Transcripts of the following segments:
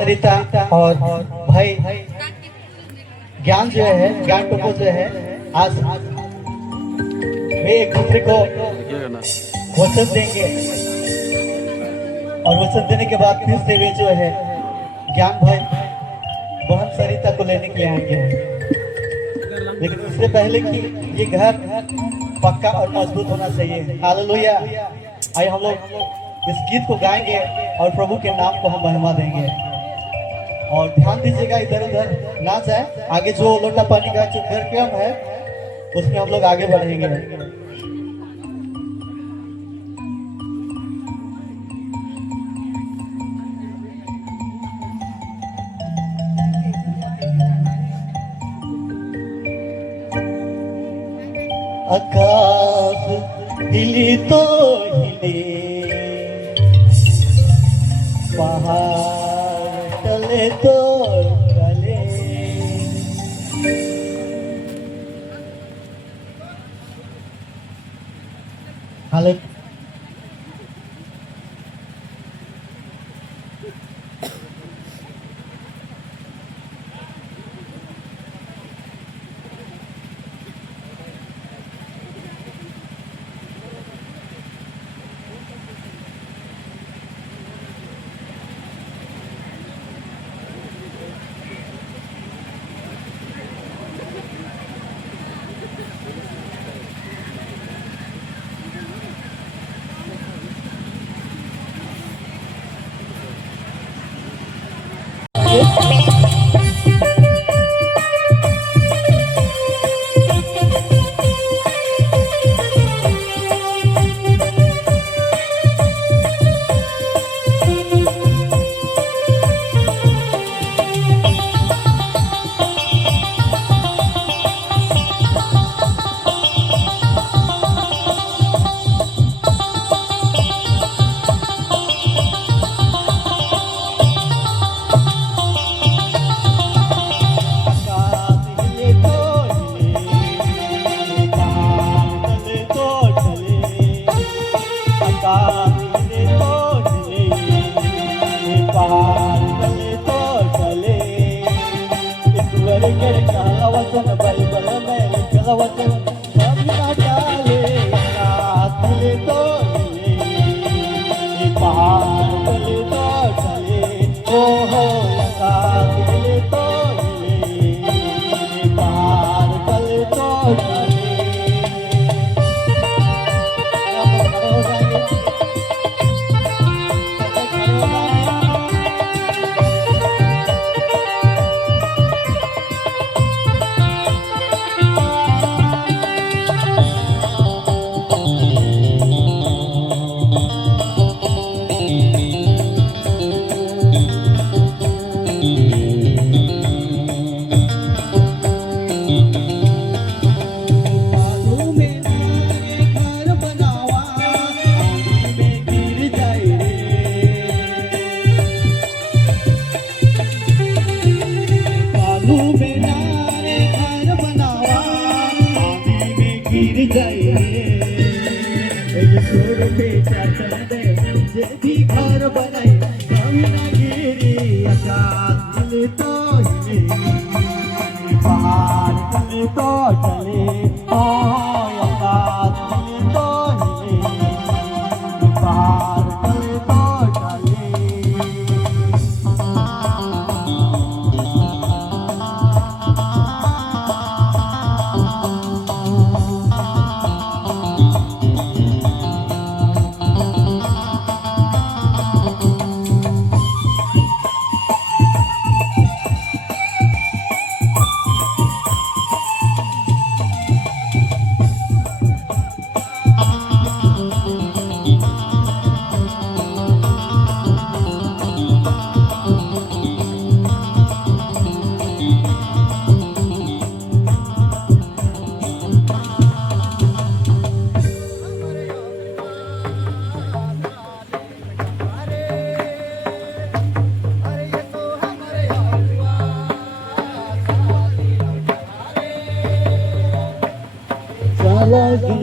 सरिता और भाई ज्ञान जो है, ज्ञान टोपो जो है, आज वे एक दूसरे को वचन देंगे और वचन देने के बाद फिर से वे जो है ज्ञान भाई बहन सरिता को लेने के लिए आएंगे। लेकिन उससे पहले कि ये घर पक्का और मजबूत होना चाहिए। हालेलुया। आइए हम लोग इस गीत को गाएंगे और प्रभु के नाम को हम महिमा देंगे। और ध्यान दीजिएगा इधर उधर ना जाए। आगे जो लोटा पानी का जो कार्यक्रम है उसमें हम लोग आगे बढ़ेंगे। आकाश हिले तो हिले, पहाड़ टले तो टले, हाले घर बनाई गिरी आकाश तो पहाड़ चले तो चले, आकाश तो पहाड़ चले तो चले।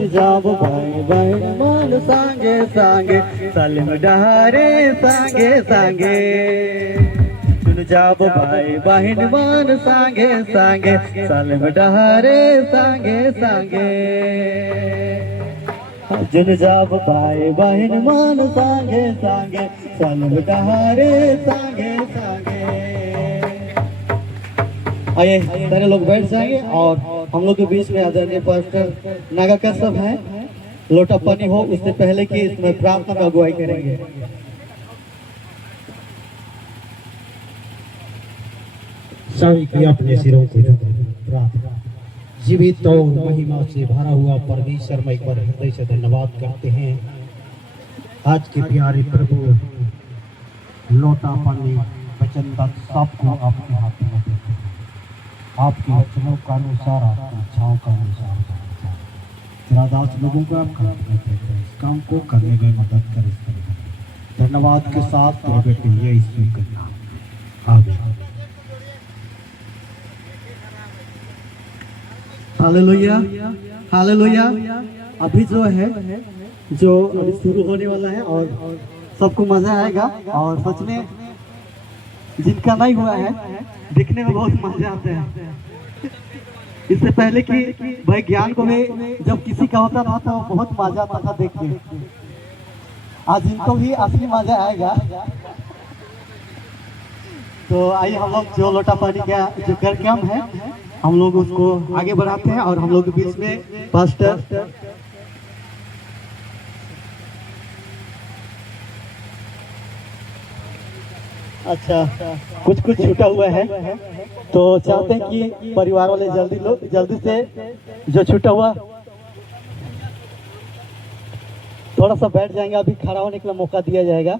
जाब भाई बहन मन सांगे सांगे सलिम डहारे सांगे सांगे जुन जाब भाई बहिन मान सांगे सांगे सालम डहारे सांगे सांगे जुन जाब भाई बहिन मान सांगे सांगे सालम डहारे सांगे सांगे। आइए सारे लोग बैठ जाएंगे और हम लोग के बीच में आदरणीय पास्टर नागा कश्यप हैं। लोटा पानी हो उससे पहले कि इसमें प्रार्थना में अगुवाई करेंगे। सभी की अपने सिरों को प्रार्थना। जीवित और महिमा से भरा हुआ परमेश्वर में एक बार हृदय से धन्यवाद करते हैं। आज के प्यारे प्रभु लोटा पानी वचन सबको आपके हाथ में देते हैं। आपके वचनों का अनुसार, आपकी इच्छाओं का अनुसार तेरा दास लोगों को आप इस काम को करने में मदद कर। धन्यवाद के साथ तेरे बेटे यीशु के नाम आमीन। Hallelujah hallelujah. अभी जो है जो अभी शुरू होने वाला है और सबको मजा आएगा और सच में जिनका नहीं हुआ है दिखने में बहुत मजा आता है। इससे पहले कि भाई ज्ञान को भी जब किसी का होता था तो बहुत मजा आता था देख के। आज इनको भी असली मजा आएगा। तो आइए हम लोग जो लोटा पानी का जो कार्यक्रम है हम लोग उसको आगे बढ़ाते हैं और हम लोग के बीच में पास्टर अच्छा कुछ छूटा हुआ है तो चाहते हैं कि परिवार वाले जल्दी से जो छूटा हुआ थोड़ा सा बैठ जाएंगे। अभी खड़ा होने के लिए मौका दिया जाएगा।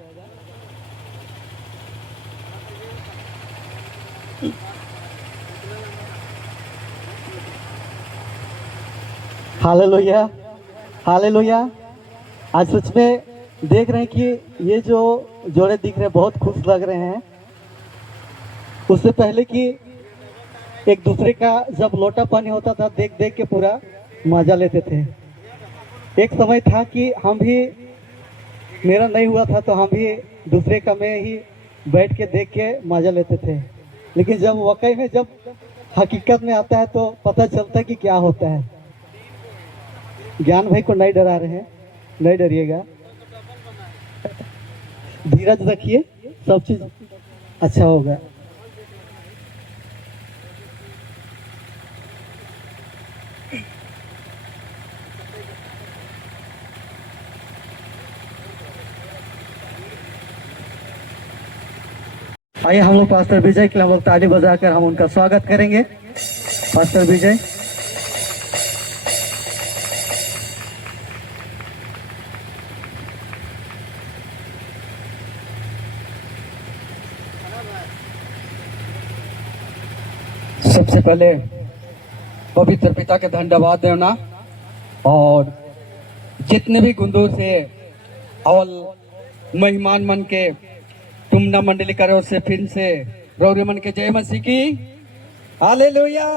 Hallelujah hallelujah. आज सच में देख रहे हैं कि ये जो जोड़े दिख रहे हैं बहुत खुश लग रहे हैं। उससे पहले कि एक दूसरे का जब लोटा पानी होता था देख देख के पूरा मजा लेते थे। एक समय था कि हम भी, मेरा नहीं हुआ था तो हम भी दूसरे का में ही बैठ के देख के मजा लेते थे। लेकिन जब वाकई में जब हकीकत में आता है तो पता चलता है कि क्या होता है। ज्ञान भाई को नहीं डरा रहे हैं, नहीं डरिएगा, धीरज रखिए, सब चीज अच्छा होगा। आइए हम लोग पास्टर विजय के लिए हम लोग ताली बजाकर हम उनका स्वागत करेंगे। पास्टर विजय। सबसे पहले पवित्र पिता के धन्यवाद देना और जितने भी गुंदूर से और मेहमान मन के टुमना मंडली करो से फिर से रौरे मन के जय मसीह की हालेलुया।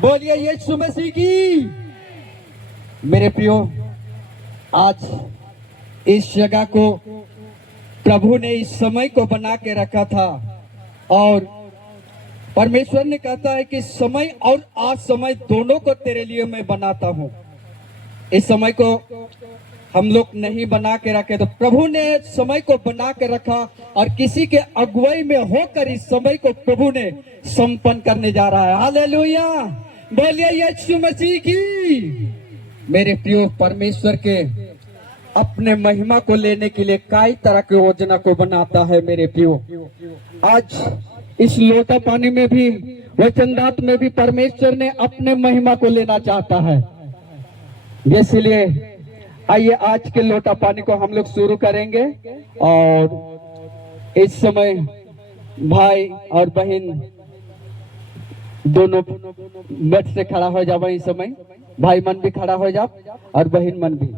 बोलिए यीशु मसीह की। मेरे प्रियो, आज इस जगह को प्रभु ने इस समय को बना के रखा था और परमेश्वर ने कहता है कि समय और आज समय दोनों को तेरे लिए मैं बनाता हूं। इस समय को हम लोग नहीं बना के रखे तो प्रभु ने समय को बना के रखा और किसी के अगुवाई में होकर इस समय को प्रभु ने संपन्न करने जा रहा है। हालेलुया। बोलिए यीशु मसीह की। मेरे प्रिय, परमेश्वर के अपने महिमा को लेने के लिए कई तरह की योजना को बनाता है। मेरे प्रियो, आज इस लोटा पानी में भी वचनदात में भी परमेश्वर ने अपने महिमा को लेना चाहता है। इसलिए आइए आज के लोटा पानी को हम लोग शुरू करेंगे और इस समय भाई और बहन दोनों मत से खड़ा हो जाओ। इस समय भाई मन भी खड़ा हो जाओ और बहन मन भी।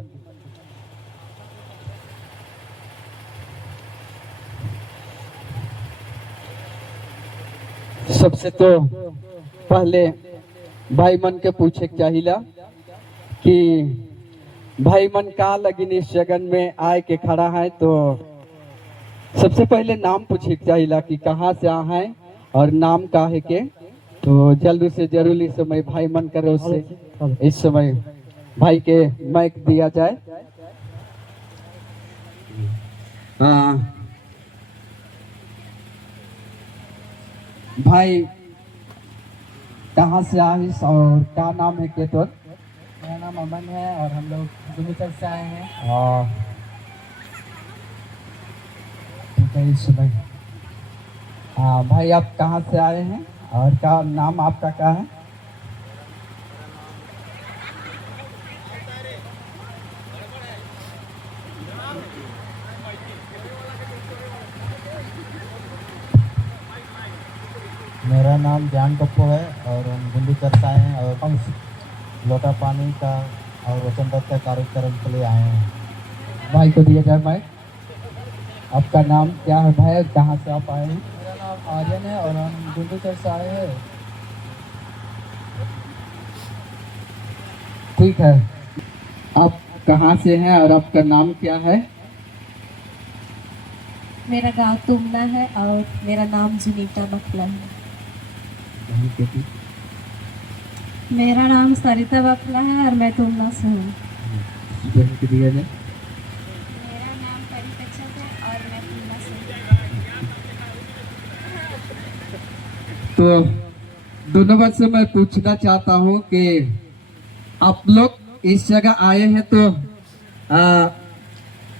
सबसे तो पहले भाई मन के पूछे चाहिला कि भाई मन का लगिन इस जगन में आए के खड़ा है। तो सबसे पहले नाम पूछे चाहिए कि कहाँ से आ हैं और नाम का है के। तो जल्दी से जरूर इस समय भाई मन करे उससे इस समय भाई के माइक दिया जाए। भाई कहाँ से आइस और क्या नाम है के तोर? मेरा नाम अमन है और हम लोग गुंडीचक से आए हैं। और ठीक है इस समय। हाँ भाई आप कहाँ से आए हैं और क्या नाम आपका क्या है? मेरा नाम ज्ञान पप्पू है और हम गुंडीचक से आए हैं और लोटा पानी का और वचन दत्त का कार्यक्रम के लिए आए हैं। भाई को दिया जाए माइक। आपका नाम क्या है भाई, कहाँ से आप आए हैं? मेरा नाम आर्यन है और हम गुंडीचक से आए हैं। ठीक है, आप कहाँ से हैं और आपका नाम क्या है? मेरा गांव तुमना है और मेरा नाम जुनीता बकला है। मेरा नाम सरिता बकला है और मैं तुमना से हूँ। बहन को दिया जाए। मेरा नाम परिपक्षक है और मैं तुमना से हूँ। तो दोनों बात से मैं पूछना चाहता हूँ कि आप लोग इस जगह आए हैं तो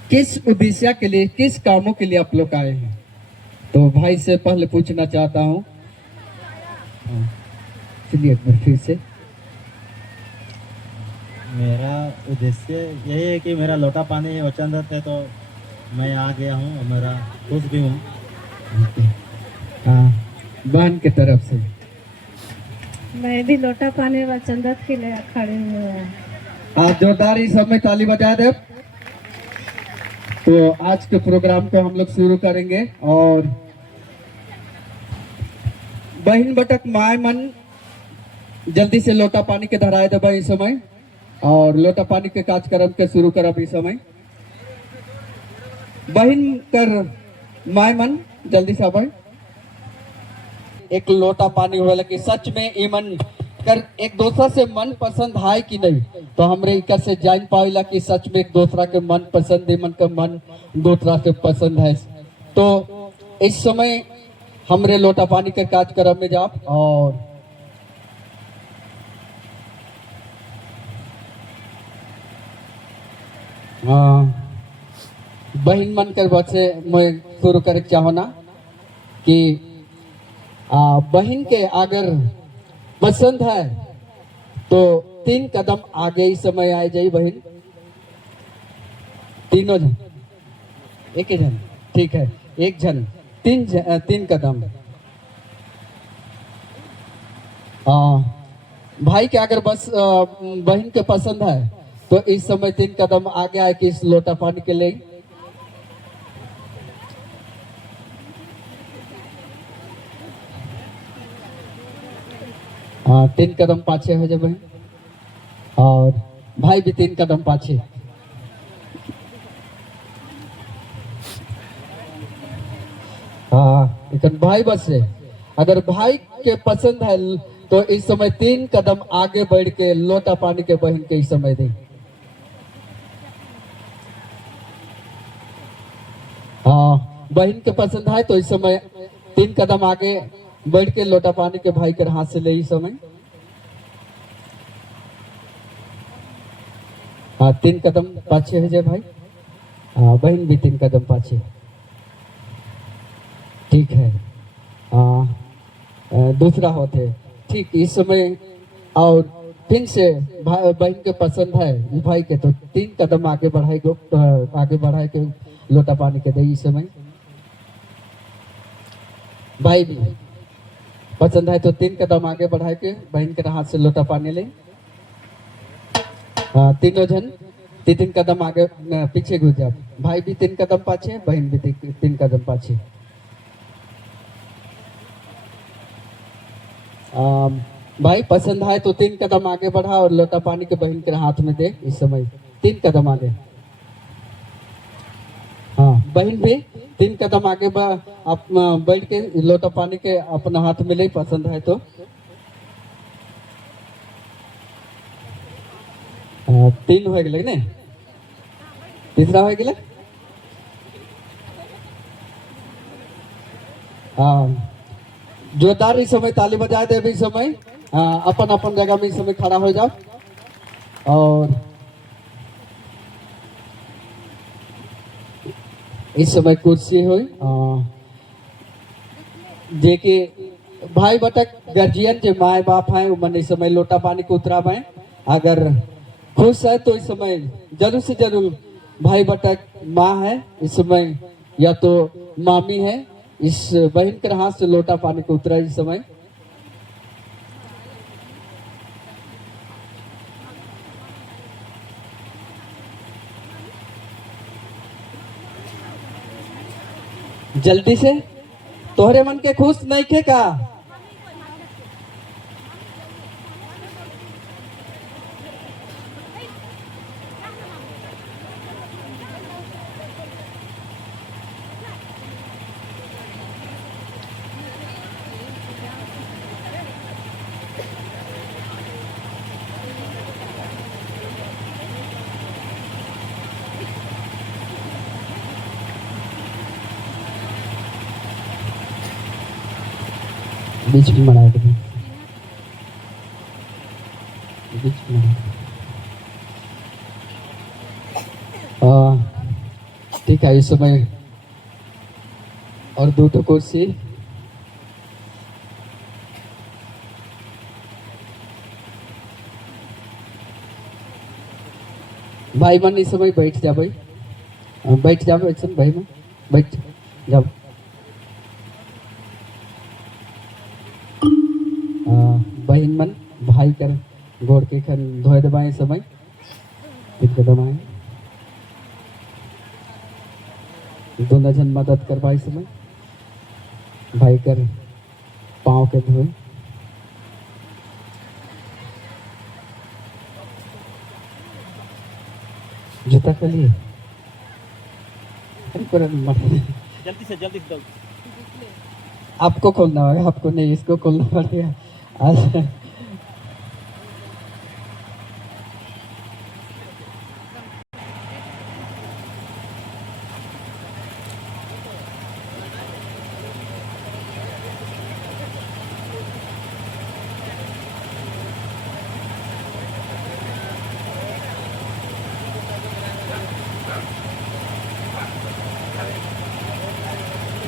किस उद्देश्य के लिए, किस कामों के लिए आप लोग आए हैं? तो भाई से पहले पूछना चाहता हूँ। चलिए एक बार फिर से। मेरा उद्देश्य यही है कि मेरा लोटा पानी वचन दत्त है तो मैं आ गया हूँ और मेरा खुश भी हूँ। बहन के तरफ से मैं भी लोटा पानी व चंदत के लिए खड़े हुए हैं। आप जोरदार इस समय ताली बजा दे। तो आज के प्रोग्राम को हम लोग शुरू करेंगे और बहन बटक माय मन जल्दी से लोटा पानी के धराए दबा इस समय और लोटा पानी के कार्यक्रम के शुरू करब इस समय। बहन कर माय मन जल्दी से भाई एक लोटा पानी होला कि सच में ये मन कर एक दूसरा से मन पसंद है कि नहीं, तो हमरे इकर से जान पाइला कि सच में एक दूसरा के मन पसंद है, मन का मन दूसरा से पसंद है। तो इस समय हमरे लोटा पानी के कार्यक्रम में जाप और बहन मन कर बात से मैं शुरू करे चाहो ना कि बहन के अगर पसंद है तो 3 कदम आगे ही समय आ जाए बहन। तीनों जन एक ही जन, ठीक है, एक जन 3 कदम। भाई के अगर बस बहन के पसंद है तो इस समय 3 कदम आगे आए कि इस लोटा पानी के लिए। हाँ 3 कदम पाछे हो जाए बहन और भाई भी 3 कदम पाछे। हाँ लेकिन भाई बस है, अगर भाई के पसंद है तो इस समय 3 कदम आगे बढ़ के लोटा पानी के बहन के इस समय दे। हाँ बहन के पसंद है तो इस समय 3 कदम आगे बढ़ के लोटा पानी के भाई के हाथ से ले इस समय। हाँ 3 कदम पाछे हो जाए भाई। हाँ बहन भी 3 कदम पाछे, ठीक है। दूसरा होते ठीक इस समय और फिर से बहन के पसंद है भाई के तो 3 कदम आगे बढ़ाए के लोटा पानी के दे इस समय। भाई भी पसंद है तो 3 कदम आगे बढ़ाए के बहन के हाथ से लोटा पानी ले। तीनों जन 3 कदम आगे पीछे घुस जाओ। भाई भी 3 कदम पाछे, बहन भी 3 कदम पाछे। भाई पसंद है तो 3 कदम आगे बढ़ा और लोटा पानी के बहन के हाथ में दे इस समय। 3 कदम आगे। हाँ बहन भी 3 कदम आगे आप बैठ के लोटा पानी के अपना हाथ में ले, पसंद है तो 3 हो गए ने, तीसरा हो गए। जोरदार इस समय ताली बजाए दे। इस समय अपन अपन जगह में इस समय खड़ा हो जाओ। और इस समय कुर्सी हुई जे के भाई बटक गार्जियन जो माए बाप हैं वो मन इस समय लोटा पानी को उतरा में, अगर खुश है तो इस समय जरूर से जरूर भाई बटक माँ है इस समय या तो मामी है, इस बहन के हाथ से लोटा पानी को उतरा इस समय। जल्दी से, तोहरे मन के खुश नहीं खे का? बीच में मनाया कभी, बीच में ठीक है। इस समय और 2 कुर्सी भाई मन इस समय बैठ जा भाई, बैठ जाओ भाई मन बैठ जाओ। बहन मन भाई कर गोड़ के खन धोए दबाए समय, फिर को दबाए दोनों जन मदद करवाए समय, भाई कर पाँव के धोए। जूता के लिए जल्दी से दो। आपको खोलना होगा, आपको नहीं, इसको खोलना पड़ेगा आज।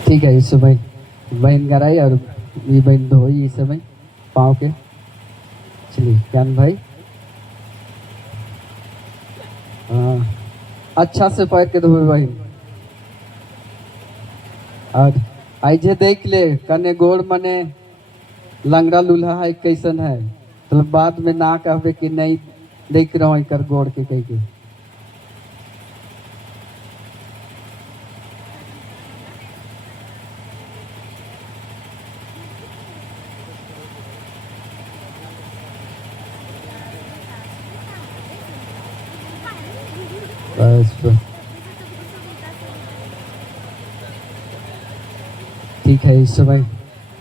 ठीक है, इस समय बहन कराई और ये बहन धोई इस समय पाँव के। चलिए ज्ञान भाई अच्छा से पैर के धोए बहन। और आइजे देख ले कने गोड़ मने लंगड़ा लूल्हा है कैसन है, तो बाद में ना कहवे कि नहीं देख रहा हूँ कर गोड़ के कह के। बस ठीक है। इस समय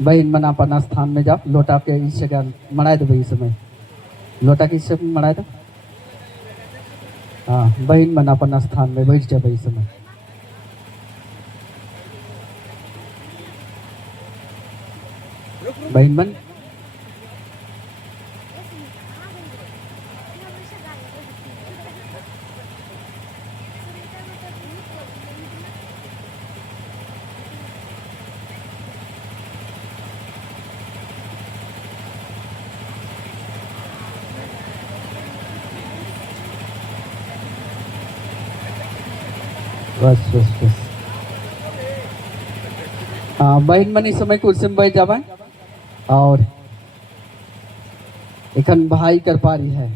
बहन मन अपन स्थान में जाओ, लोटा के इस जगह मनाए दो। इस समय लोटा के इस समय मनाए दो। हाँ, बहन मन अपन स्थान में बैठ जाओ इस समय। बहन मन बस बस बस। हाँ, बहन मन इस समय कुर्सी में बैठ जावा। और इखन भाई कर पारी है,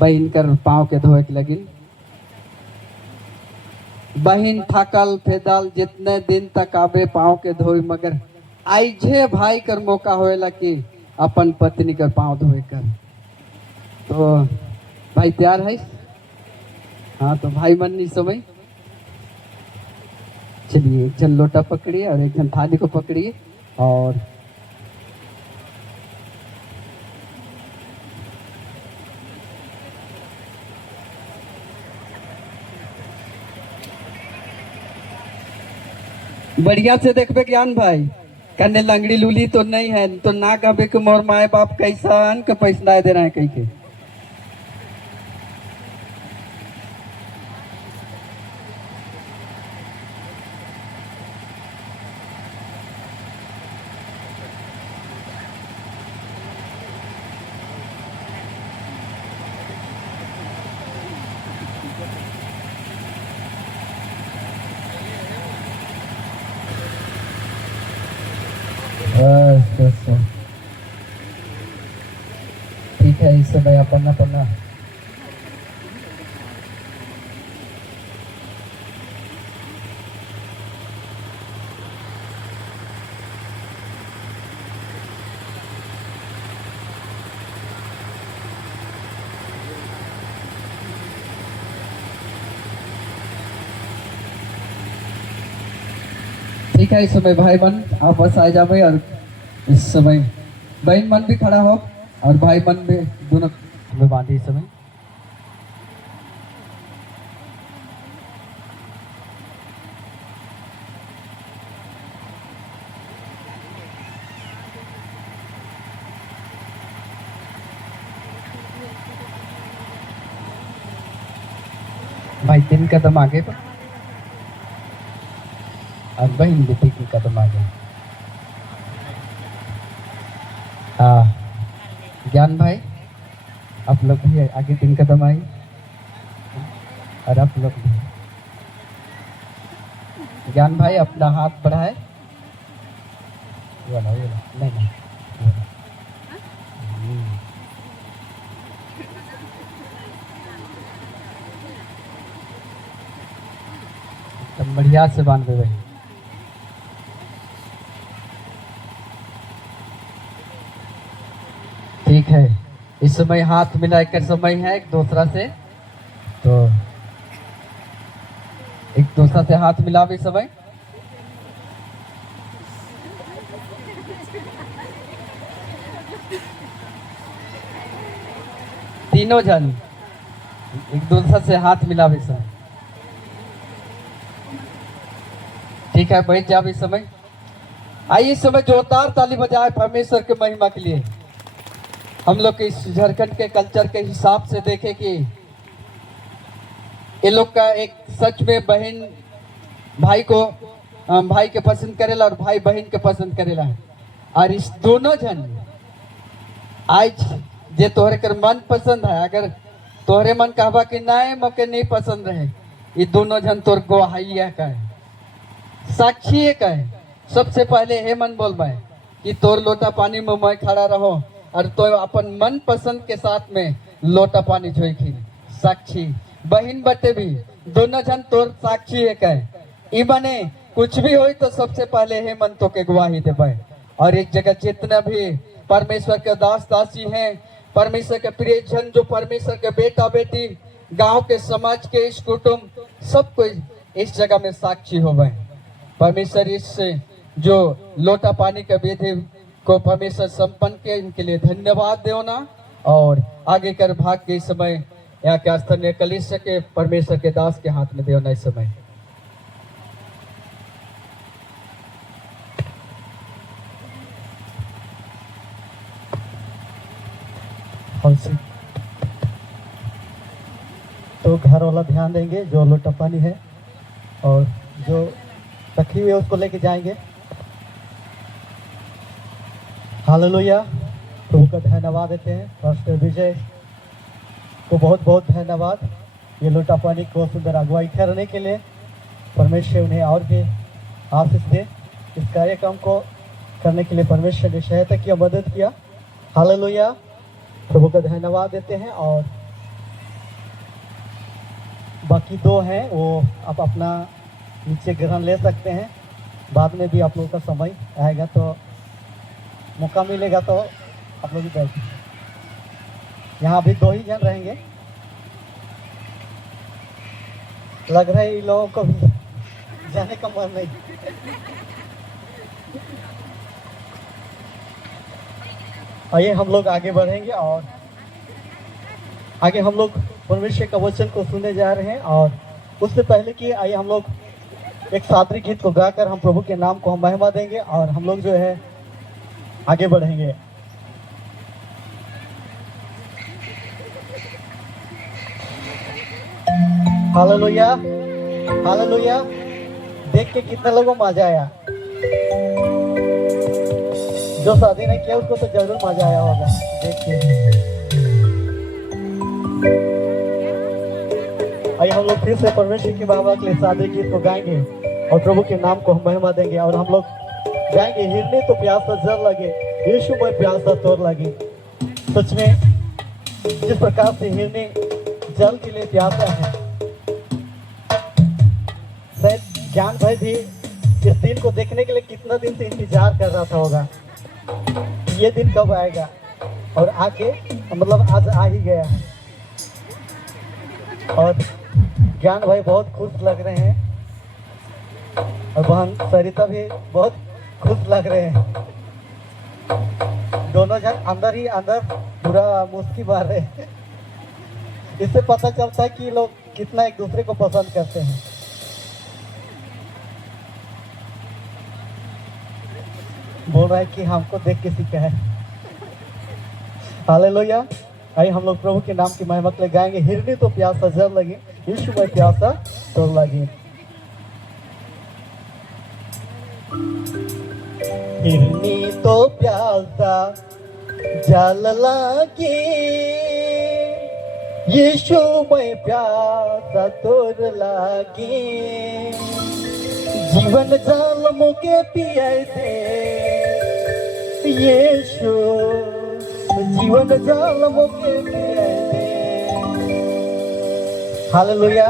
बहन कर पाँव के धोए के लगिन। बहन थकल फेदल जितने दिन तक आबे पाँव के धोए, मगर आइजे भाई कर मौका होएला कि अपन पत्नी कर पाँव धोए कर। तो भाई तैयार है? हाँ, तो भाई मन इस समय चलिए, एक जन लोटा पकड़िए और एक जन थाली को पकड़िए और बढ़िया से देखबे ज्ञान भाई, कन्ने लंगड़ी लूली तो नहीं है, तो ना कहबे कि मोर माए बाप कैसन के पैसा दे रहे हैं कहीं के। बस ठीक है, इस समय अपना पन्ना ठीक है। इस समय भाई मन आप बस आ जाओ और इस समय बहन मन भी खड़ा हो और भाई मन भी, दोनों में बांधे इस समय। भाई 3 कदम आगे और बहन भी 3 कदम आगे। हाँ ज्ञान भाई, आप लोग भी आगे 3 कदम आए और आप लोग भी। ज्ञान भाई अपना हाथ बढ़ाए, वो नहीं नहीं नहीं, वो वाला। एकदम बढ़िया से बांध दे भाई। ठीक है, इस समय हाथ मिलाए कर समय है एक दूसरा से, तो एक दूसरा से हाथ मिला भी समय। तीनों जन एक दूसरे से हाथ मिला भी समय। ठीक है, बैठ जाओ इस समय। आइए इस समय जोरदार ताली बजाए परमेश्वर के महिमा के लिए। हम लोग के इस झारखंड के कल्चर के हिसाब से देखें कि ये लोग का एक सच में बहन भाई को भाई के पसंद करेला और भाई बहन के पसंद करेला। और इस दोनों जन आज जे तोहरे कर मन पसंद है, अगर तोहरे मन कहबा कि नहीं मोके नहीं पसंद रहे, ये दोनों जन तोर गवाही का है, साक्षी का है। सबसे पहले हे मन बोल भाई कि तोर लोटा पानी में मैं खड़ा रहो और तो अपन मन पसंद के साथ में लोटा पानी झोंकी। साक्षी बहन बटे भी दोनों जन तोर साक्षी एक है। ई बने कुछ भी हो तो सबसे पहले हे मन तो के गवाही दे भाई। और एक जगह जितना भी परमेश्वर के दास दासी हैं, परमेश्वर के प्रिय जन, जो परमेश्वर के बेटा बेटी, गांव के समाज के इस कुटुंब, सब कोई इस जगह में साक्षी हो गए। परमेश्वर इस जो लोटा पानी के विधि को परमेश्वर संपन्न के, इनके लिए धन्यवाद देना। और आगे कर भाग के इस समय यहाँ के स्थानीय कलीसिया के परमेश्वर के दास के हाथ में देना इस समय। तो घर वाला ध्यान देंगे, जो लोटा पानी है और जो रखी हुई है उसको लेके जाएंगे। हालेलुया, प्रभु का धन्यवाद देते हैं। पास्टर विजय को बहुत बहुत धन्यवाद, ये लोटा पानी को सुंदर अगुवाई करने के लिए। परमेश्वर उन्हें और भी आशीष दे। इस कार्यक्रम को करने के लिए परमेश्वर ने सहायता किया, मदद किया। हालेलुया, प्रभु का धन्यवाद देते हैं। और बाकी 2 हैं वो आप अपना नीचे ग्रहण ले सकते हैं। बाद में भी आप लोगों का समय आएगा तो मौका मिलेगा तो आप लोग भी बैठ। यहाँ भी 2 ही जन रहेंगे। लग रहा है इन लोगों को भी जाने का मन नहीं। आइए हम लोग आगे बढ़ेंगे और आगे हम लोग परमेश्वर का वचन को सुनने जा रहे हैं। और उससे पहले कि आइए हम लोग एक सादरी गीत को गाकर हम प्रभु के नाम को हम महिमा देंगे और हम लोग जो है आगे बढ़ेंगे। Hallelujah, hallelujah. देख के कितना लोगों को मजा आया। जो शादी नहीं किया उसको तो जरूर मजा आया होगा देख के। आइए हम लोग फिर से परमेश्वर की महिमा के लिए सादरी गीत को गाएंगे और प्रभु के नाम को हम महिमा देंगे। और हम लोग गाएंगे, हिरनी तो प्यासा जर लगे, यीशु में प्यासा तोर लगे। सच में जिस प्रकार से हिरनी जल के लिए प्यासा है, शायद ज्ञान भाई भी इस दिन को देखने के लिए कितना दिन से इंतजार कर रहा था होगा, ये दिन कब आएगा। और आके मतलब आज आ ही गया है। और ज्ञान भाई बहुत खुश लग रहे हैं और बहन सरिता भी बहुत खुश लग रहे हैं। दोनों जन अंदर ही अंदर पूरा मुस्की मार रहे हैं। इससे पता चलता है कि लोग कितना एक दूसरे को पसंद करते हैं। बोल रहा है कि हमको देख के सीखा है। हालेलुया। आइए हम लोग प्रभु के नाम की महिमा के लिए गाएंगे, हिरनी तो प्यासा जल लगी, यीशु में प्यासा तो लगी। हिरनी तो प्यासा जल लगी, यीशु में प्यासा तोर लगी। जीवन जल मुके पिए दे यीशु, जीवन जल मुके पिए दे। हालेलुया।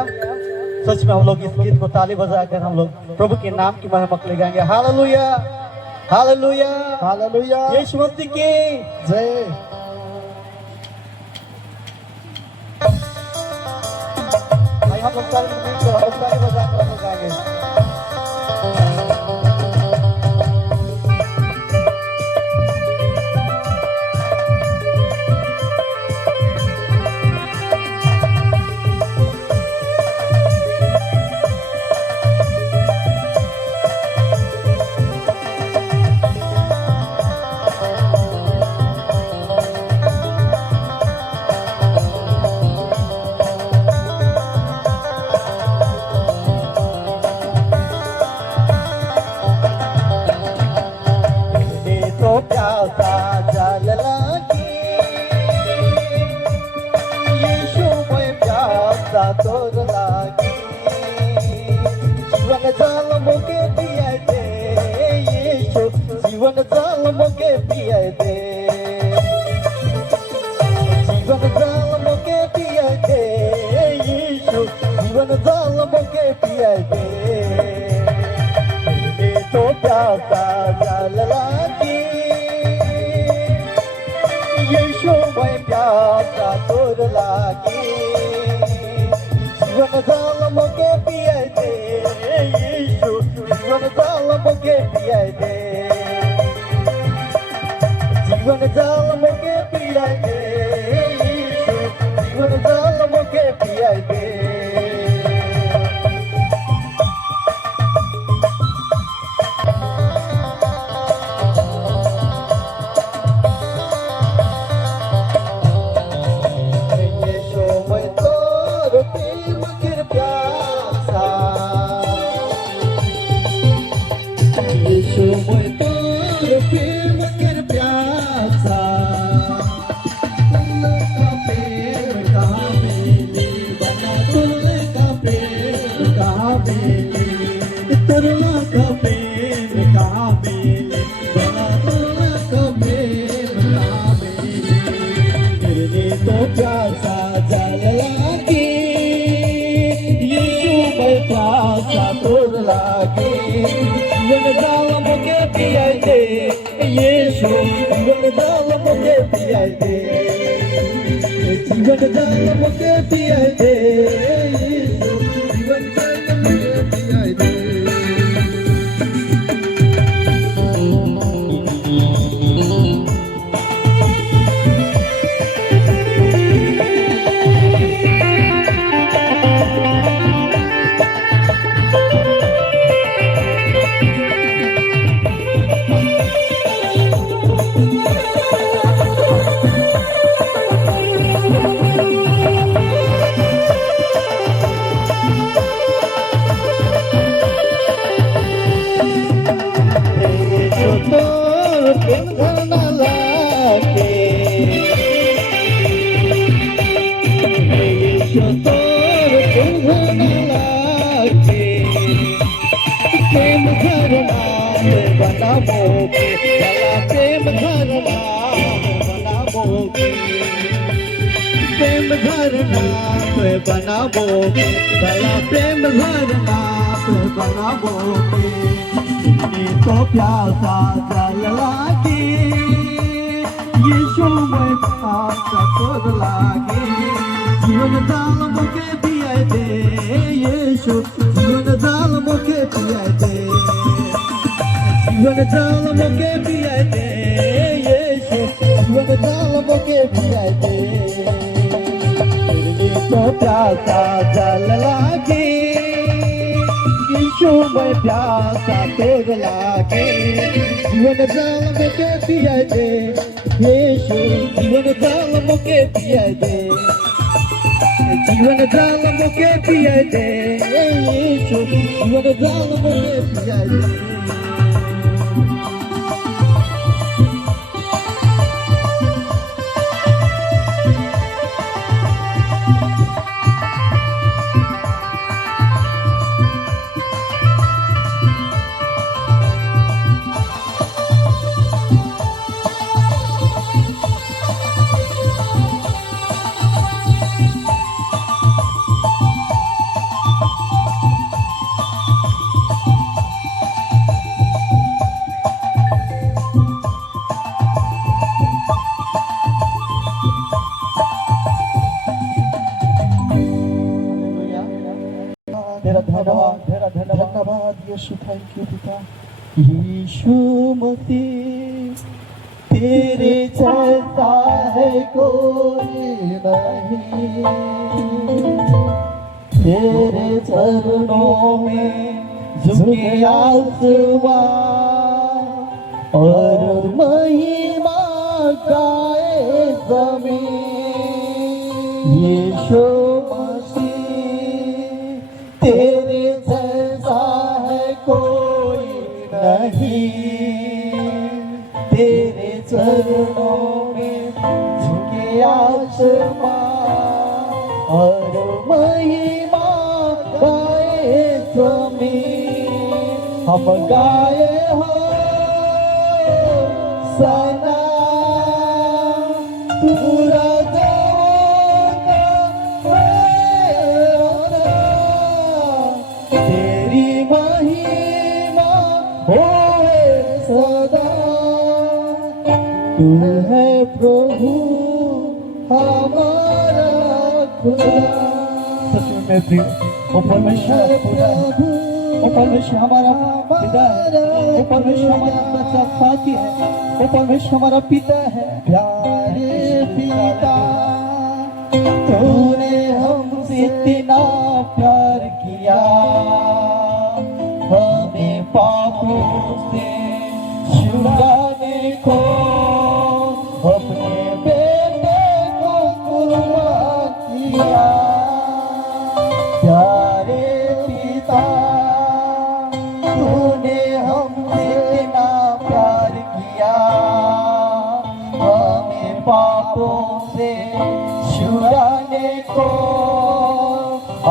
सच में हम लोग इस गीत को ताली बजाकर हम लोग प्रभु के नाम की महिमा के लिए गाएंगे। Hallelujah, hallelujah, hallelujah. यीशु मसीह की जय। भाई हम लोग ताली बजाकर हम लोग गाएंगे। तोर लागी, जीवन जाल मोके पिया दे यीशु, जीवन जाल मोके पिया दे, जीवन जाल मोके पिया दे यीशु, जीवन जाल मोके पिया दे। हिरनी तो प्यासा जल लागी, यीशु में प्यासा तोर लागी। जीवन जाल मोके पिया दे यीशु, जीवन जाल मोके पिया दे, जीवन जाल मोके पिया दे यीशु, जीवन जाल मोके पिया दे। जीवन जाल मोके पिया दे यीशु, जीवन जाल मोके पिया दे, जीवन जाल मोके पिया दे यीशु, जीवन जाल मोके पिया दे। तोर प्रेम धरना लागे यीशु तोर प्रेम धरना लागे प्रेम धरना बनाबोगे भला प्रेम धरना बनाबोगे प्रेम धरना पे बनाबोगे भला प्रेम धरना पे बनाबोगे ये तो प्यासा जल लागे यीशु में प्यासा तोर लागे जीवन दाल मुके पिया दे यीशु जीवन दाल मुके पिया दे जीवन दाल मुके पिया दे यीशु जीवन दाल मुके पिया दे तो प्यासा जल लागे यीशु में प्यासा तोर लागे जीवन दाल मुके पिया दे यीशु जीवन दाल मुके पिया दे जीवन दाल मुके पिया दे यीशु जीवन दाल मुके पिया दे तेरा धन्यवाद यीशु थैंक यू पिता यीशु मसीह तेरे जैसा है कोई नहीं तेरे चरणों में झुके आसमां और महिमा गाए ज़मीन यीशु तेरे जैसा है कोई नहीं तेरे चरणों में झुके आसमां और महिमा गाए ज़मीन हम गाए हो सना पूरा तू है प्रभु हमारा खुदा सच में प्रिय वो परमेश्वर प्रभु वो परमेश्वर हमारा पिता है वो परमेश्वर हमारा सच्चा साथी है वो परमेश्वर हमारा पिता है प्यारे पिता तूने हमसे इतना प्यार किया हमें पापों से छुड़ाने को अपने बेटे को कुर्बान किया प्यारे पिता तूने हमसे इतना प्यार किया हमें पापों से छुड़ाने को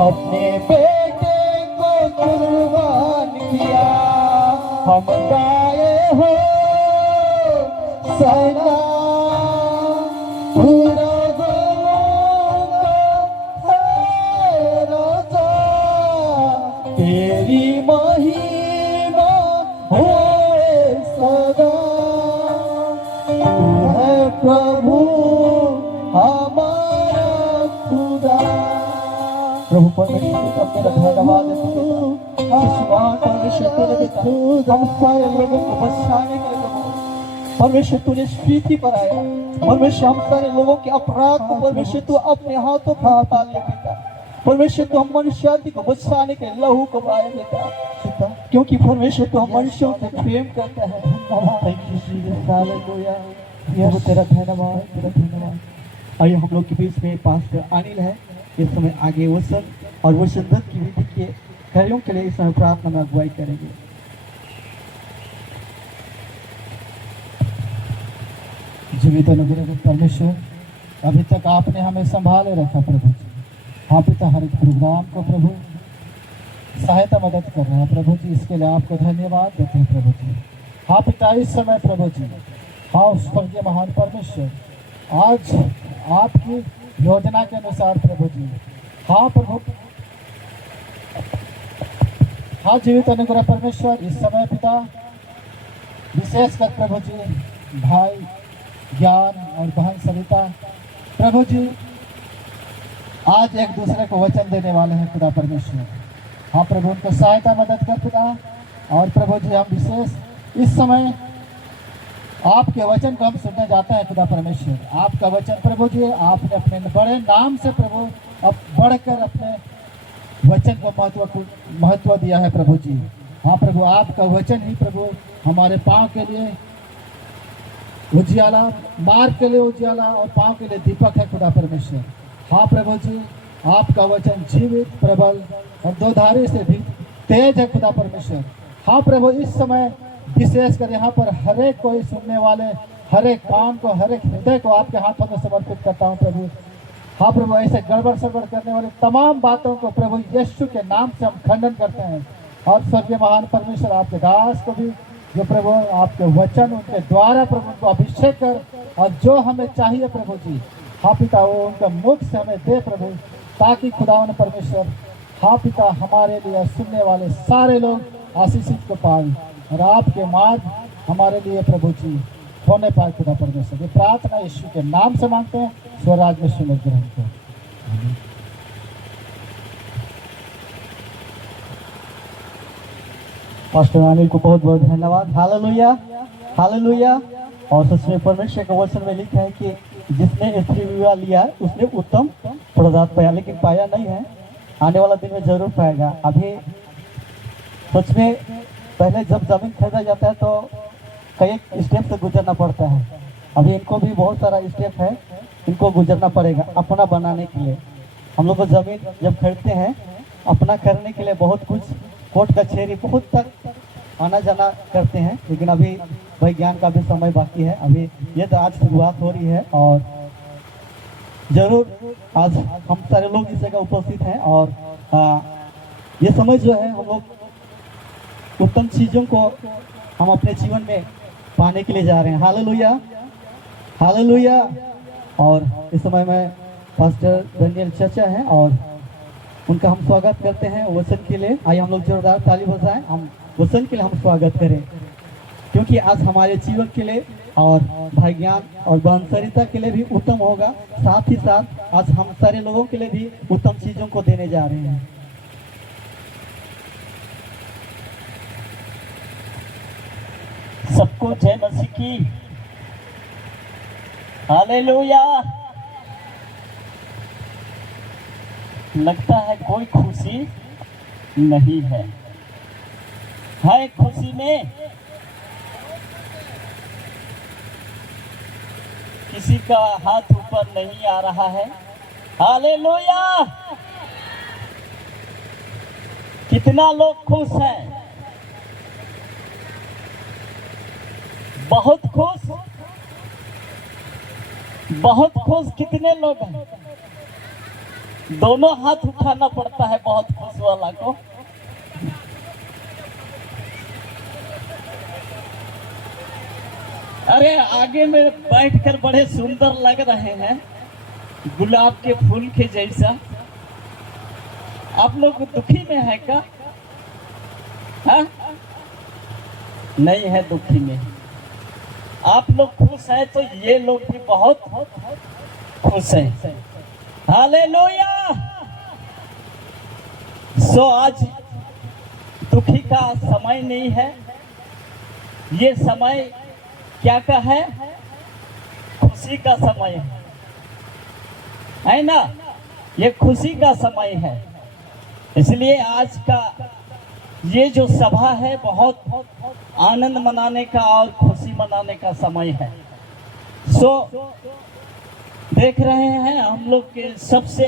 अपने बेटे को कुर्बान किया हम गाए हो सना पूरा राजा तेरी महिमा हो सदा तू है प्रभु हमारा खुदा प्रभु परमेश्वर का धन्यवाद हम सारे लोगों को बचाने के लिए परमेश्वर तूने स्वीकृति पर आया परमेश्वर हम सारे लोगों के अपराध को परमेश्वर तू अपने हाथों पर हटा ले पिता परमेश्वर तू हम मनुष्य जाति को बचाने के लहू को आया पिता क्योंकि परमेश्वर तू हम मनुष्यों से प्रेम करता है तेरा धन्यवाद आइए हम लोग के बीच में पास्टर अनिल है इस समय आगे वचन और वचन दत्त की विधि के कार्यों के लिए इस समय प्रार्थना में अगुवाई करेंगे जीवित अनुग्रह परमेश्वर, अभी तक आपने हमें संभाले रखा प्रभु जी। हाँ पिता, हर एक प्रोग्राम को प्रभु सहायता मदद कर रहे हैं प्रभु जी, इसके लिए आपको धन्यवाद देते हैं प्रभु जी। हाँ पिता, इस समय प्रभु जी, हाँ स्वर्गीय महान परमेश्वर, आज आपकी योजना के अनुसार प्रभु जी, हाँ प्रभु, हाँ जीवित अनुग्रह परमेश्वर, इस समय पिता विशेषकर प्रभु जी भाई ज्ञान और बहन सरिता प्रभु जी आज एक दूसरे को वचन देने वाले हैं खुदा परमेश्वर। हाँ प्रभु, उनको सहायता मदद कर पिता। और प्रभु जी, हम विशेष इस समय आपके वचन को हम सुनने जाते हैं खुदा परमेश्वर। आपका वचन प्रभु जी, आपने अपने बड़े नाम से प्रभु अब बढ़कर अपने वचन को महत्व दिया है प्रभु जी। हाँ प्रभु, आपका वचन ही प्रभु हमारे पाँव के लिए उजियाला, मार्ग के लिए उजियाला और पाँव के लिए दीपक है खुदा परमेश्वर। हाँ प्रभु जी, आपका वचन जीवित, प्रबल और दोधारी से भी तेज है खुदा परमेश्वर। हाँ प्रभु, इस समय विशेषकर यहाँ पर हर एक कोई सुनने वाले, हर एक कान को, हर एक हृदय को आपके हाथों में समर्पित करता हूँ प्रभु। हाँ प्रभु, ऐसे गड़बड़ सड़बड़ करने वाली तमाम बातों को प्रभु यीशु के नाम से हम खंडन करते हैं। और स्वर्गीय महान परमेश्वर, आपके दास को भी जो प्रभु आपके वचन उनके द्वारा प्रभु उनको अभिषेक कर, और जो हमें चाहिए प्रभु जी, हाँ पिता, वो उनके मुख से हमें दे प्रभु, ताकि खुदावन परमेश्वर, हाँ पिता, हमारे लिए सुनने वाले सारे लोग आशीषित को पाए और आपके मार्ग हमारे लिए प्रभु जी होने पाए खुदा परमेश्वर। ये प्रार्थना यीशु के नाम से मांगते हैं, स्वराज में सुन ग्रहण करें। पास्टर अनिल को बहुत बहुत धन्यवाद। Hallelujah, hallelujah. और सच में परमेश्वर के वचन में लिखा है कि जिसने स्त्री विवाह लिया उसने उत्तम प्रदात पाया, लेकिन पाया नहीं है, आने वाला दिन में जरूर पाएगा। अभी सच में पहले जब जमीन खरीदा जाता है तो कई स्टेप से गुजरना पड़ता है। अभी इनको भी बहुत सारा स्टेप है, इनको गुजरना पड़ेगा अपना बनाने के लिए। हम लोग को जमीन जब खरीदते हैं अपना करने के लिए बहुत कुछ कोर्ट कचहरी बहुत तक आना जाना करते हैं, लेकिन अभी भाई ज्ञान का भी समय बाकी है। अभी ये तो आज शुरुआत हो रही है और जरूर आज हम सारे लोग इस जगह उपस्थित हैं और ये समय जो है हम लोग उत्तम चीज़ों को हम अपने जीवन में पाने के लिए जा रहे हैं। Hallelujah, hallelujah. और इस समय में पास्टर डेनियल चाचा हैं और उनका हम स्वागत करते हैं वचन के लिए। आइए हम लोग जोरदार ताली बजाएं, हम वचन के लिए हम स्वागत करें, क्योंकि आज हमारे जीवन के लिए और भाई ज्ञान और बहन सरिता के लिए भी उत्तम होगा, साथ ही साथ आज हम सारे लोगों के लिए भी उत्तम चीजों को देने जा रहे हैं। सबको जय मसीह की। हालेलुया। लगता है कोई खुशी नहीं है खुशी में किसी का हाथ ऊपर नहीं आ रहा है। हालेलुया। कितना लोग खुश हैं, बहुत खुश, बहुत खुश। कितने लोग हैं? दोनों हाथ उठाना पड़ता है बहुत खुश वाला को। अरे आगे में बैठकर बड़े सुंदर लग रहे हैं, गुलाब के फूल के जैसा। आप लोग दुखी में है क्या? हाँ? नहीं है दुखी में। आप लोग खुश हैं तो ये लोग भी बहुत खुश हैं। हालेलुया। सो आज दुखी का समय नहीं है, ये समय क्या का है? खुशी का समय है ना? ये खुशी का समय है। इसलिए आज का ये जो सभा है बहुत आनंद मनाने का और खुशी मनाने का समय है। सो देख रहे हैं हम लोग के सबसे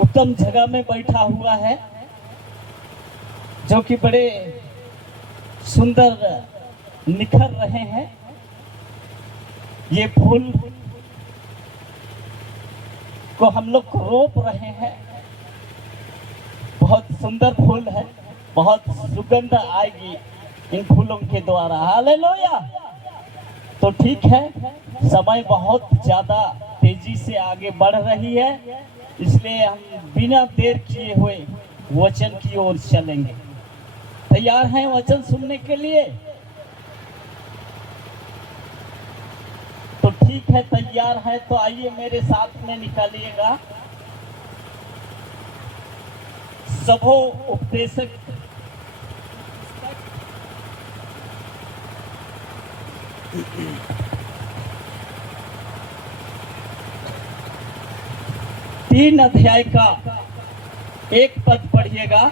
उत्तम जगह में बैठा हुआ है, जो कि बड़े सुंदर निखर रहे हैं। ये फूल को हम लोग रोप रहे हैं। बहुत सुंदर फूल है, बहुत सुगंध आएगी इन फूलों के द्वारा। हालेलुया। तो ठीक है, समय बहुत ज़्यादा तेजी से आगे बढ़ रही है, इसलिए हम बिना देर किए हुए वचन की ओर चलेंगे। तैयार हैं वचन सुनने के लिए? तो ठीक है, तैयार है तो आइए मेरे साथ में निकालिएगा सबो उपदेशक तीन अध्याय का 1 पद पढ़िएगा।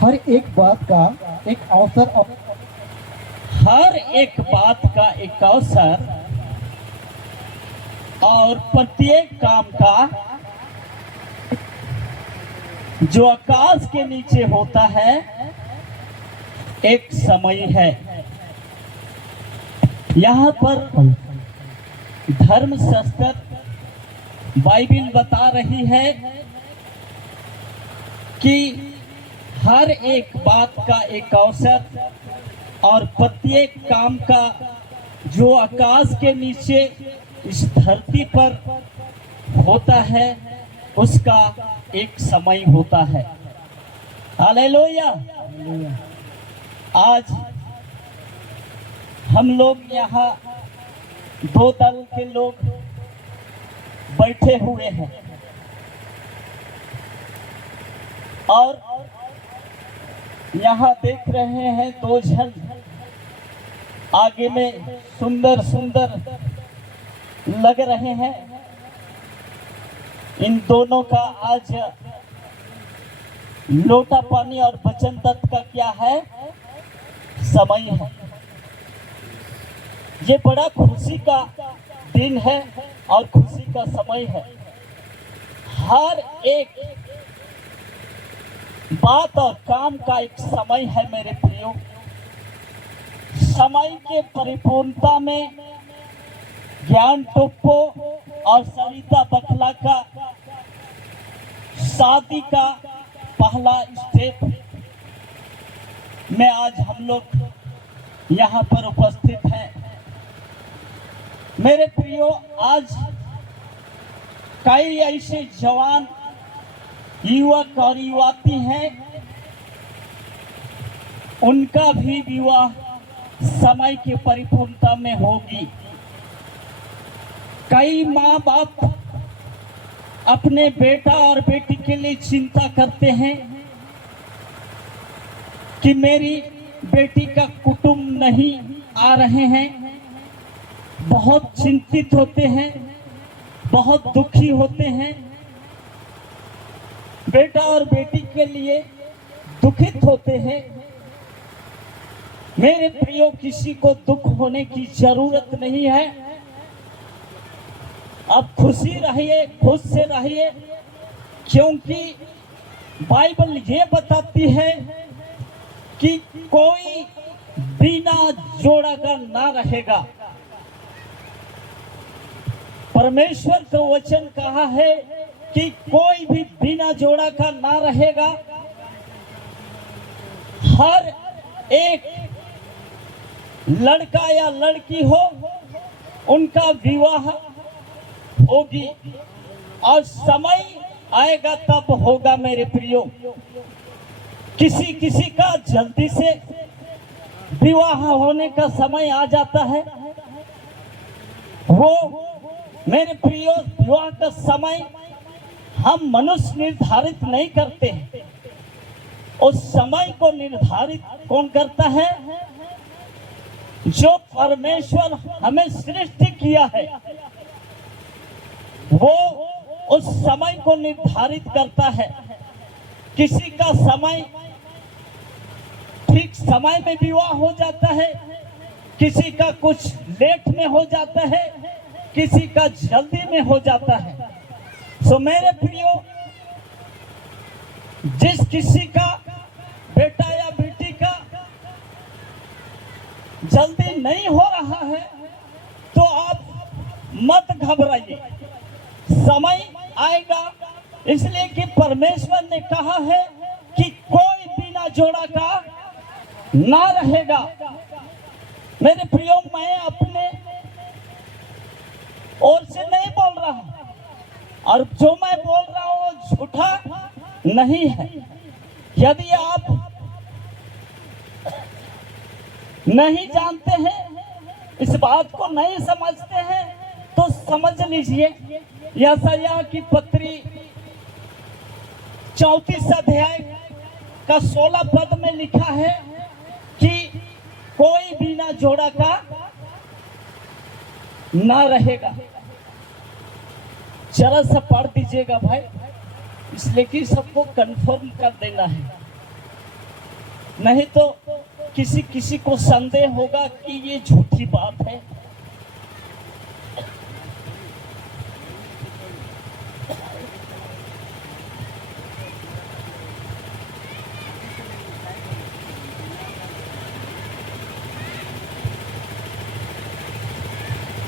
हर एक बात का एक अवसर हर एक बात का एक अवसर और प्रत्येक काम का जो आकाश के नीचे होता है एक समय है। यहाँ पर धर्मशास्त्र बाइबिल बता रही है कि हर एक बात का एक अवसर और प्रत्येक काम का जो आकाश के नीचे इस धरती पर होता है उसका एक समय होता है। हालेलुया। आज हम लोग यहाँ 2 दल के लोग बैठे हुए हैं और यहाँ देख रहे हैं 2 जन आगे में सुंदर सुंदर लग रहे हैं। इन दोनों का आज लोटा पानी और वचन तत्व का क्या है? समय है। ये बड़ा खुशी का दिन है और खुशी का समय है। हर एक बात और काम का एक समय है मेरे प्रियो। समय के परिपूर्णता में ज्ञान टोप्पो और सरिता बखला का शादी का पहला स्टेप में आज हम लोग यहाँ पर उपस्थित हैं। मेरे प्रियो, आज कई ऐसे जवान युवक और युवती हैं, उनका भी विवाह समय की परिपूर्णता में होगी। कई माँ बाप अपने बेटा और बेटी के लिए चिंता करते हैं कि मेरी बेटी का कुटुंब नहीं आ रहे हैं। बहुत चिंतित होते हैं, बहुत दुखी होते हैं, बेटा और बेटी के लिए दुखित होते हैं। मेरे प्रियो, किसी को दुख होने की जरूरत नहीं है। अब खुशी रहिए, खुश से रहिए, क्योंकि बाइबल ये बताती है कि कोई बिना जोड़ा का ना रहेगा। परमेश्वर का वचन कहा है कि कोई भी बिना जोड़ा का ना रहेगा। हर एक लड़का या लड़की हो, उनका विवाह होगी और समय आएगा तब होगा। मेरे प्रियो, किसी किसी का जल्दी से विवाह होने का समय आ जाता है। वो मेरे प्रियो, विवाह का समय हम मनुष्य निर्धारित नहीं करते हैं। उस समय को निर्धारित कौन करता है? जो परमेश्वर हमें सृष्टि किया है, वो उस समय को निर्धारित करता है। किसी का समय ठीक समय में विवाह हो जाता है, किसी का कुछ लेट में हो जाता है, किसी का जल्दी में हो जाता है। सो मेरे प्रियो, जिस किसी का बेटा या बेटी का जल्दी नहीं हो रहा है तो आप मत घबराइए, समय आएगा। इसलिए कि परमेश्वर ने कहा है कि कोई बिना जोड़ा का ना रहेगा। मेरे प्रियो, मैं अपने ओर से नहीं बोल रहा हूं और जो मैं बोल रहा हूं झूठा नहीं है। यदि आप नहीं जानते हैं, इस बात को नहीं समझते हैं, तो समझ लीजिए यशायाह की पत्री 34 अध्याय का 16 पद में लिखा है कि कोई बिना जोड़ा का ना रहेगा। जरा सा पढ़ दीजिएगा भाई, इसलिए कि सबको कंफर्म कर देना है, नहीं तो किसी किसी को संदेह होगा कि ये झूठी बात है।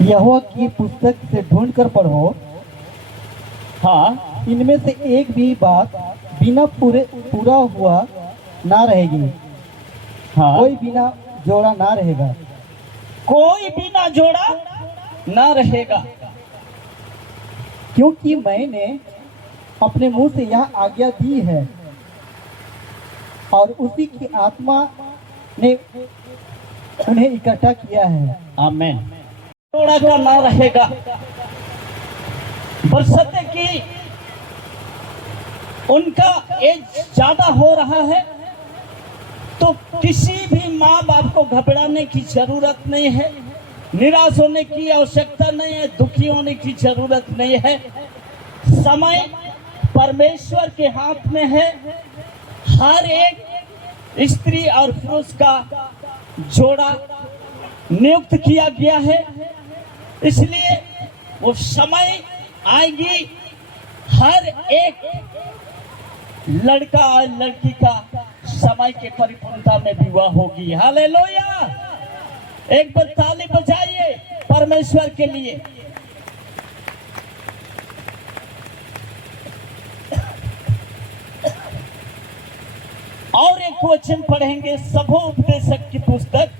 यहोवा की पुस्तक से ढूंढ कर पढ़ो, हाँ, इनमें से एक भी बात बिना पूरा हुआ ना रहेगी। हाँ, कोई बिना जोड़ा ना रहेगा। कोई बिना जोड़ा ना रहेगा। क्योंकि मैंने अपने मुंह से यह आज्ञा दी है और उसी की आत्मा ने उन्हें इकट्ठा किया है। आमीन। जोड़ा का ना रहेगा। बरसते की उनका एज ज्यादा हो रहा है, तो किसी भी माँ बाप को घबराने की जरूरत नहीं है, निराश होने की आवश्यकता नहीं है, दुखी होने की जरूरत नहीं है। समय परमेश्वर के हाथ में है। हर एक स्त्री और पुरुष का जोड़ा नियुक्त किया गया है। इसलिए वो समय आएगी, हर एक लड़का और लड़की का समय के परिपूर्णता में विवाह होगी। हालेलुया! एक बार ताली बजाइए परमेश्वर के लिए। और एक वचन पढ़ेंगे, सबोपदेशक की पुस्तक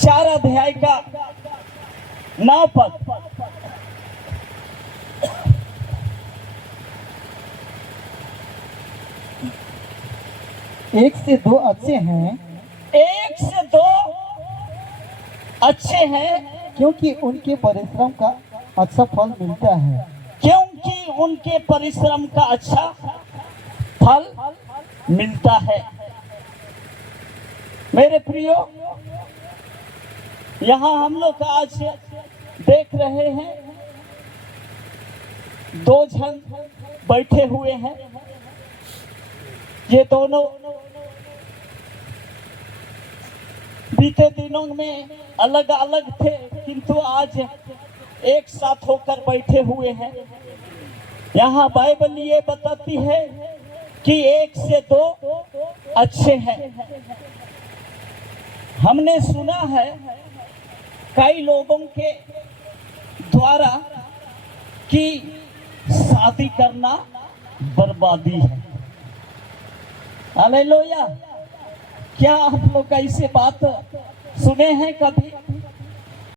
4 अध्याय का 9 पद। एक से दो अच्छे हैं, एक से दो अच्छे हैं, क्योंकि उनके परिश्रम का अच्छा फल मिलता है। क्योंकि उनके परिश्रम का अच्छा फल मिलता है। मेरे प्रियो, यहाँ हम लोग आज देख रहे हैं 2 जन बैठे हुए हैं। ये दोनों बीते दिनों में अलग अलग थे, किंतु आज एक साथ होकर बैठे हुए हैं। यहाँ बाइबल ये बताती है कि 1 से 2 अच्छे हैं। हमने सुना है कई लोगों के द्वारा कि शादी करना बर्बादी है। हालेलुया! क्या आप लोग ऐसे बात सुने हैं कभी?